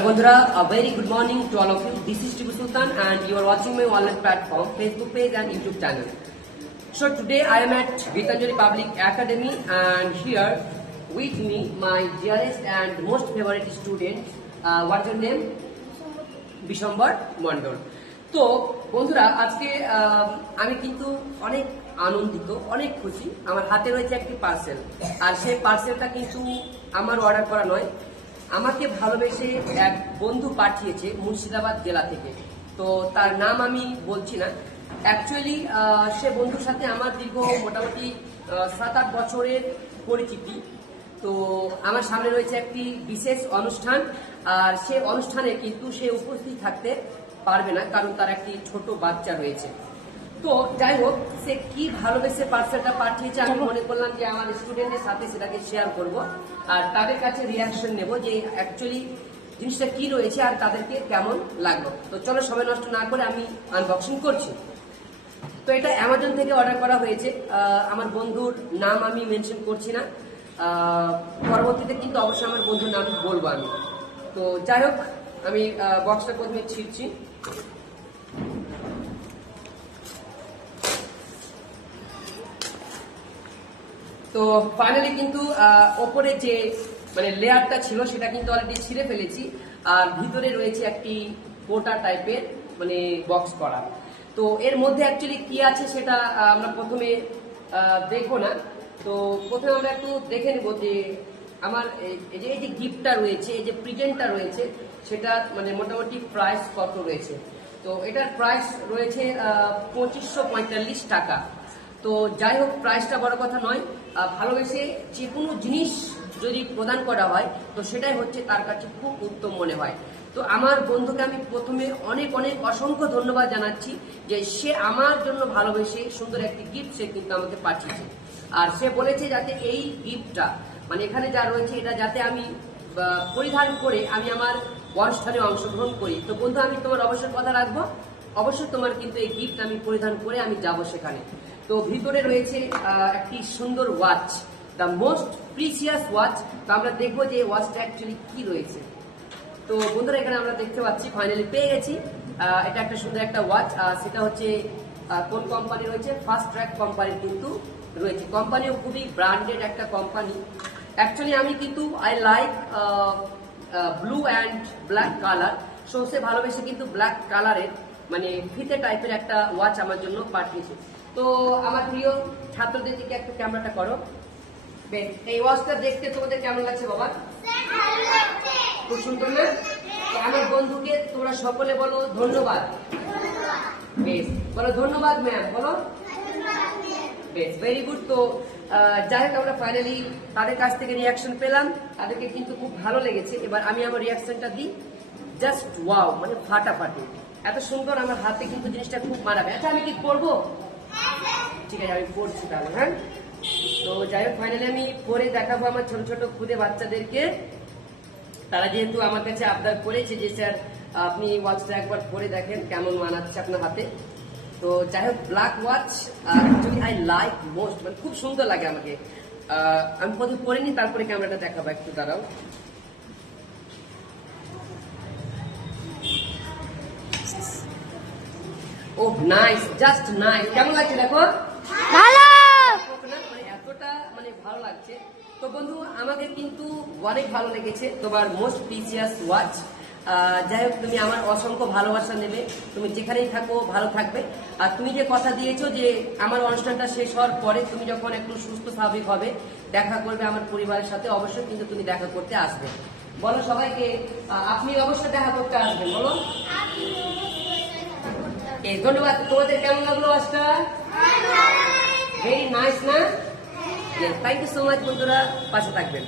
Bondhura, a very good morning to all of you. This is Tipu Sultan and you are watching my online platform, Facebook page and YouTube channel. So today I am at Gitanjali Public Academy and here with me my dearest and most favorite student. What's your name? Bishombar Mondol. তো বন্ধুরা আজকে আমি কিন্তু অনেক আনন্দিত অনেক খুশি আমার হাতে রয়েছে একটি পার্সেল আর সেই পার্সেলটা কিন্তু আমার অর্ডার করা নয় আমাকে ভালোবেসে এক বন্ধু পাঠিয়েছে মুর্শিদাবাদ জেলা থেকে তো তার নাম আমি বলছি না অ্যাকচুয়ালি সে বন্ধুর সাথে আমার দীর্ঘ মোটামুটি 7-8 বছরের পরিচিতি তো আমার সামনে রয়েছে একটি বিশেষ অনুষ্ঠান আর সেই অনুষ্ঠানে কিন্তু সে উপস্থিত থাকতে পারবে না কারণ তার একটি ছোট বাচ্চা রয়েছে তো যাই হোক সে কি ভালোবেসে পার্সেলটা পাঠিয়েছে আমি মনে করলাম যে আমার স্টুডেন্টের সাথে সেটাকে শেয়ার করব আর তাদের কাছে রিয়াকশন নেব যে অ্যাকচুয়ালি জিনিসটা কি রয়েছে আর তাদেরকে কেমন লাগলো তো চলো সময় নষ্ট না করে আমি আনবক্সিং করছি তো এটা অ্যামাজন থেকে অর্ডার করা হয়েছে আমার বন্ধুর নাম আমি মেনশন করছি না পরবর্তীতে কিন্তু অবশ্যই আমার বন্ধুর নাম বলবো আমি তো যাই হোক আমি বক্সটা প্রথমে ছিঁড়ছি তো ফাইনালি কিন্তু ওপরে যে মানে লেয়ারটা ছিল সেটা কিন্তু অলরেডি ছিঁড়ে ফেলেছি আর ভিতরে রয়েছে একটি গোটা টাইপের মানে বক্স করা তো এর মধ্যে অ্যাকচুয়ালি কি আছে সেটা আমরা প্রথমে দেখবো না তো প্রথমে আমরা একটু দেখে নেব যে আমার এই যে গিফটটা রয়েছে এই যে প্রেজেন্টটা রয়েছে সেটা মানে মোটামুটি প্রাইস কত রয়েছে তো এটার প্রাইস রয়েছে 2545 টাকা তো যাই হোক প্রাইসটা বড় কথা নয় ভালোবেসে যে কোনো জিনিস যদি প্রদান করা হয় তো সেটাই হচ্ছে তার কাছে খুব উত্তম মনে হয় তো আমার বন্ধুকে আমি প্রথমে অনেক অনেক অসংখ্য ধন্যবাদ জানাচ্ছি যে সে আমার জন্য ভালোবেসে সুন্দর একটি গিফট সে কিন্তু আমাকে পাঠিয়েছে আর সে বলেছে যাতে এই গিফটটা মানে এখানে যা রয়েছে এটা যাতে আমি পরিধান করে আমি আমার অনুষ্ঠানে অংশগ্রহণ করি তো বন্ধু আমি তোমার অবশ্যই কথা রাখবো অবশ্যই তোমার কিন্তু এই গিফট আমি পরিধান করে আমি যাব সেখানে তো ভিতরে রয়েছে একটি সুন্দর watch the most precious watch তো আমরা দেখবো যে ওয়াচটা অ্যাকচুয়ালি কি রয়েছে তো বন্ধুরা এখানে আমরা দেখতে পাচ্ছি ফাইনালি পেয়ে গেছি এটা একটা সুন্দর একটা ওয়াচ সেটা হচ্ছে কোন কোম্পানি রয়েছে ফার্স্ট ট্র্যাক কোম্পানি কিন্তু রয়েছে কোম্পানিও খুবই ব্র্যান্ডেড একটা কোম্পানি অ্যাকচুয়ালি আমি কিন্তু I like blue and black colour so সে ভালোবেসে কিন্তু ব্ল্যাক কালারের মানে ফিতে টাইপের একটা ওয়াচ আমার জন্য পাঠিয়েছে তো আমার প্রিয় ছাত্রদের দিকে একটু ক্যামেরাটা করো এই ওয়াচটা দেখতে তোমাদের কেমন লাগছে বাবা খুব সুন্দর না আমার বন্ধুকে তোমরা সকলে বলো ধন্যবাদ বেশ বলো ধন্যবাদ ম্যাম বলো বেশ ভেরি গুড তো যাই হোক আমরা ফাইনালি তাদের কাছ থেকে রিয়াকশন পেলাম তাদেরকে কিন্তু খুব ভালো লেগেছে এবার আমি আমার রিয়াকশনটা দিই জাস্ট ওয়াও মানে ফাটাফাটি এত সুন্দর আমার হাতে কিন্তু জিনিসটা খুব মানাবে আচ্ছা আমি কি করবো ঠিক আছে আমি পড়ছি তাহলে হ্যাঁ তো যাই হোক ফাইনালি আমি পরে দেখাবো আমার ছোট ছোট খুদে বাচ্চাদেরকে তারা যেহেতু আমার কাছে আবদার করেছে যে স্যার আপনি ওয়াচটা একবার পরে দেখেন কেমন মানাচ্ছে আপনার হাতে তো যাই হোক black watch actually I like most মানে খুব সুন্দর লাগে আমাকে আমি প্রথমে পরে নি তারপরে ক্যামেরাটা দেখাবো একটু দাঁড়াও ও নাইস জাস্ট নাইস কেমন লাগছে দেখো ভালো মানে এতটা মানে ভালো লাগছে তো বন্ধু আমাকে কিন্তু অনেক ভালো লেগেছে তোমার মোস্ট প্রিসিয়াস ওয়াচ যাই হোক তুমি আমার অসংখ্য ভালোবাসা নেবে তুমি যেখানেই থাকো ভালো থাকবে আর তুমি যে কথা দিয়েছো যে আমার অনুষ্ঠানটা শেষ হওয়ার পরে তুমি যখন একটু সুস্থ স্বাভাবিক হবে দেখা করবে আমার পরিবারের সাথে অবশ্যই কিন্তু তুমি দেখা করতে আসবে বলো সবাইকে আপনি অবশ্যই দেখা করতে আসবেন বলো ধন্যবাদ তোমাদের কেমন লাগলো আজটা ভেরি নাইস না থ্যাংক ইউ সো মাচ বন্ধুরা পাশে থাকবেন